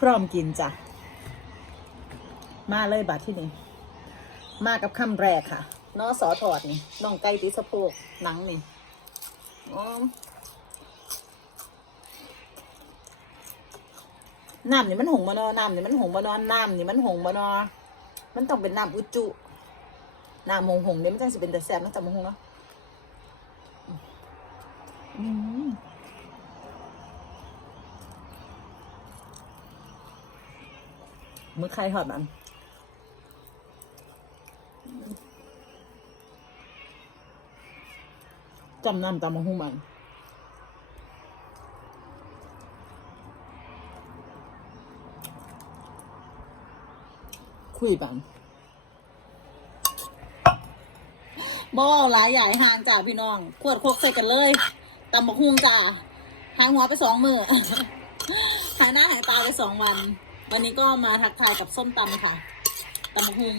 พร้อมกินจ้ะ มาเลยบัดที่นี่ มากับคำแรกค่ะนอสอถอดนี่น่องไก่ติสะโพกหนังนี่อ๋อน้ำนี่มันหงมานอน้ำนี่มันหงมานอนน้ำนี่มันหงมานอมันต้องเป็นน้ำอุจจุน้ำหงหงเนี่ยมันจังสิเป็นแต่แซ่บนะจ๊ะมงหงเนาะอื มือใครหอดมันจำนำตามหูมันคุยปังบอหลายใหญ่หางจ้าพี่น้อง ขวดโคกใส่กันเลยตำบักฮุงจ้าหางหัวไปสองมือหายหน้าหายตาไปสองวัน วันนี้ก็มาทักทายกับส้มตำค่ะตำบักฮุง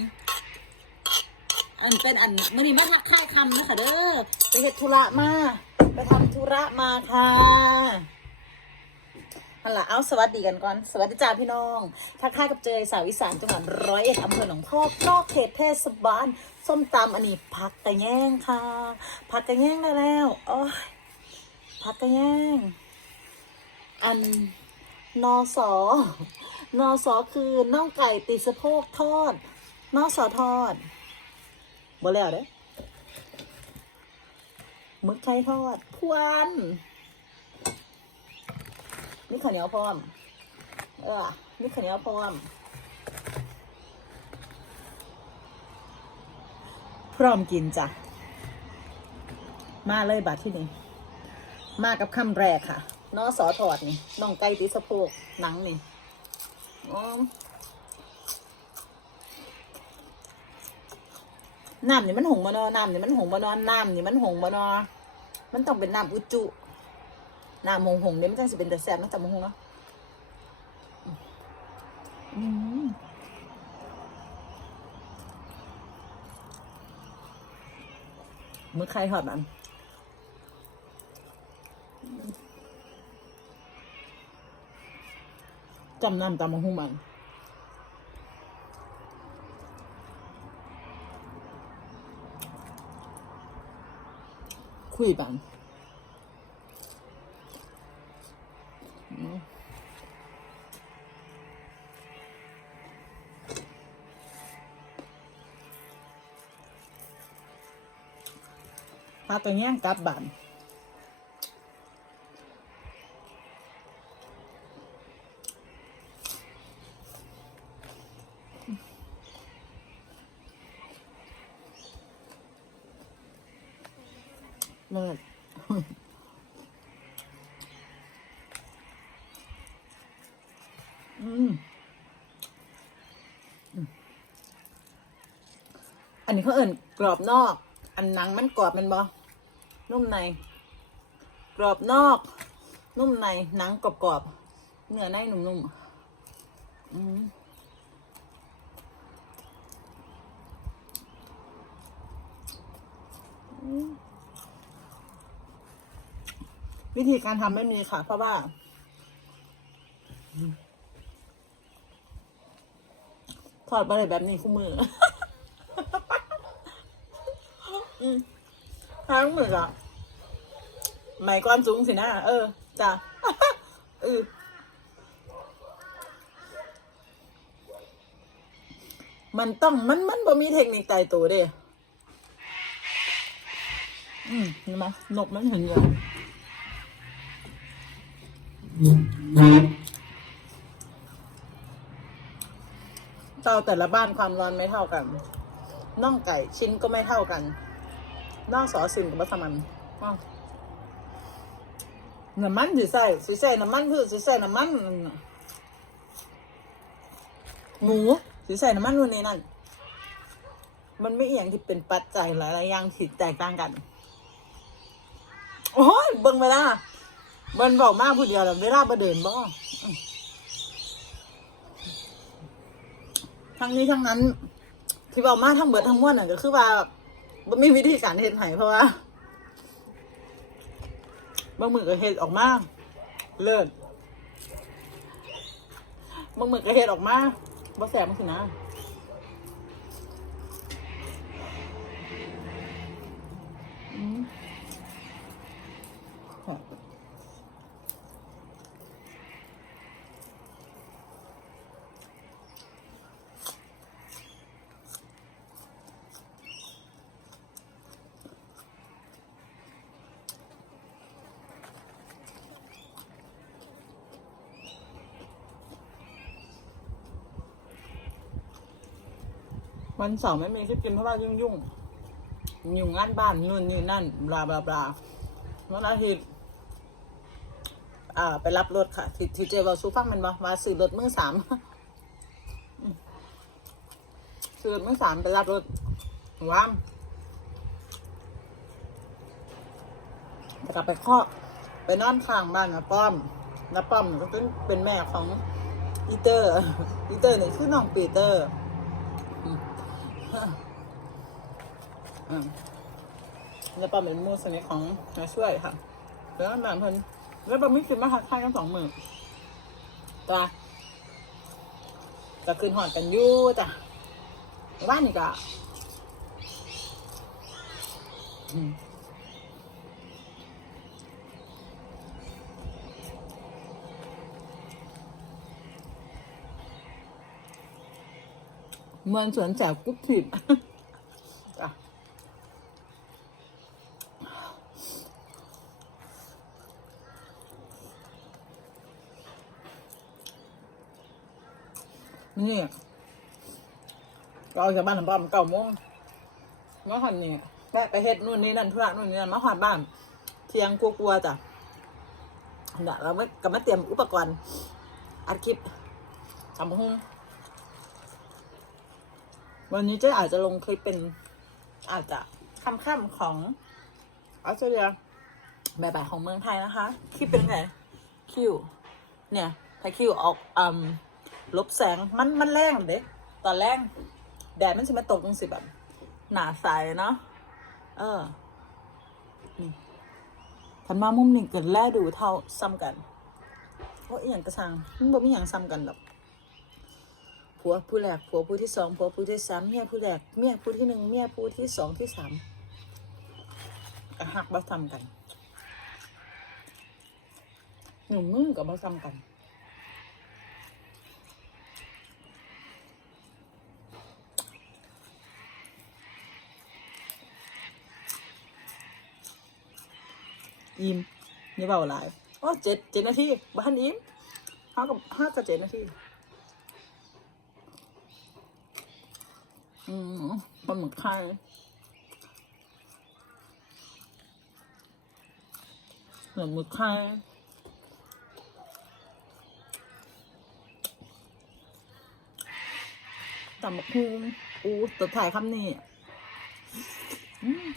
อันเป็นอันมื่อนี้มาทักทายคำนะคะเด้อไปเฮ็ดธุระมาไปทำธุระมาค่ะฮัลโหลเอาสวัสดีกันก่อน สวัสดีจ้าพี่น้องทักทายกับเจยสาวอีสานจังหวัดร้อยเอ็ดอำเภอหนองพอกนอกเขตเทศบาลส้มตำอันนี้ผักกระแยงค่ะผักกระแยงได้แล้วโอ้ยผักกระแยงอันนอสอ นอสอคือน่องไก่ติดสะโพกทอดนอสอทอดบ่แล้วเด้มึกไข่ทอดพวนนี่ข้าวเหนียวพร้อม เออ นี่ข้าวเหนียวพร้อม พร้อมกินจ้ะ มาเลยบัดที่นี่ มากับคำแรกค่ะ นอสอถอดนี่น่องไก่ติดสะโพกหนังนี่ น้ำนี่มันหงมานอน้ำนี่มันหงมานอนน้ำนี่มันหงมานอมันต้องเป็นน้ำอุจจุน้ำหงหงเนี่ยมันจังสิเป็นแต่แซ่บนจะมงหงเนาะอืมมือใครหอดมัน จำน้ำตามมงหงมันคุยปังอืมพาตัวแย่งกลับบ้าน เลิศอืมอืมอันนี้เขาเอิ่นกรอบนอก อันหนังมันกรอบมันบอนุ่มใน กรอบนอก นุ่มใน หนังกรอบกรอบๆเนื้อในนุ่มๆอืมอืม วิธีการทำไม่มีค่ะ เพราะว่าถอดมาเลยแบบนี้คู่มือทั้งมืออะไหมก้อนสูงสินะ เออจ้ะเออมันต้องมันมันบ่มีเทคนิคตายตัวเด้อืมเห็นไหมนกมันเห็นอยู่ เตาแต่ละบ้านความร้อนไม่เท่ากันน่องไก่ชิ้นก็ไม่เท่ากันน่องสอสินกับมัสมันอ้าวน้ำมันสิใส่สิใส่น้ำมันคือสิใส่น้ำมันหมูสิใส่น้ำมันวันนี้นั่น มันไม่เอียงที่เป็นปัจจัยหลายๆอย่างที่แตกต่างกัน โอ้ยเบิ่งเวลา เบิ่นบอกมากผู้เดียวแล้วเวลาบ่เดินบ่ทั้งนี้ทั้งนั้น ที่บอกมาทั้งเบิดทั้งมวลน่ะก็คือว่าบ่มีวิธีการเฮ็ดให้เพราะว่าบางมือก็เฮ็ดออกมาเลิศมึงหมือกระเฮ็ดออกมาบ่แสบมันสินะ วันเสาร์ไม่มีคลิปกินเพราะว่ายุ่งยุ่งยุ่งงานบ้านนู่นนี่นั่นบลาบลาบลาวันอาทิตย์อ่า ไปรับรถค่ะทีทีเจเราซูฟังมันบ่มาซื้อรถมือสามซื้อรถมือสามไปรับรถว้ามแล้วกลับไปเคาะไปนอนข้างบ้านนะป้อมนะป้อมก็เป็นเป็นแม่ของอีเตอร์ อีเตอร์นี่คือน้องปีเตอร์ แล้วปลาเป็นมูสนิทของนาช่วยค่ะ แล้วนานเพิ่นแล้วป้อมไม่กินมาค่ะข้างกันสองหมื่นปลาจะคืนหอดกันยู่จ้ะบ้านนี่ก เมืองสวนแสบกุ๊บผิดจ้ะนี่เราจากบ้านของป้อมเก้าโมงเมื่อคันนี่แวะไปเฮ็ดนู่นนี่นั่นธุระนู่นนี่นั่นมาหอดบ้าน เที่ยงกลัวๆจ้ะเนี่ยวเราไม่ก็มาเตรียมอุปกรณ์อัดคลิปทำหุ้ง วันนี้เจ๊อาจจะลงคลิปเป็นอาจจะค่ำๆของออสเตรเลียบ่ายๆของเมืองไทยนะคะคลิปเป็นไงคิวเนี่ยถ้าคิวออกอืมลบแสงมันมันแรงเด็กตอนแรกแดดมันจะมาตกตรงสิแบบ หนาใสเนาะเออนี่พันมามุมหนี่งเกิดแล่ดูเท่าซ้ำกันเพราะอย่างกระชังมันบอกไม่อย่างซ้ำกันหรอก ผัวผู้แรกผัวผู้ที่สองผัวผู้ที่สามเมียผู้แรกเมียผู้ที่หนึ่งเมียผู้ที่สองที่สามก็หักบ่ซ้ำกันหนุ่มมึงกับบ่ซ้ำกันอิ่มอย่เบาหลายโอ้เจ็ดเจ็ดนาทีบ้านอิ่มห้ากับห้ากับเจ็ดนาที อืมปลาหมึกไข่ปลาหมึกไข่ตำบักฮูงอู้ตัวถ่ายคำนี้อืม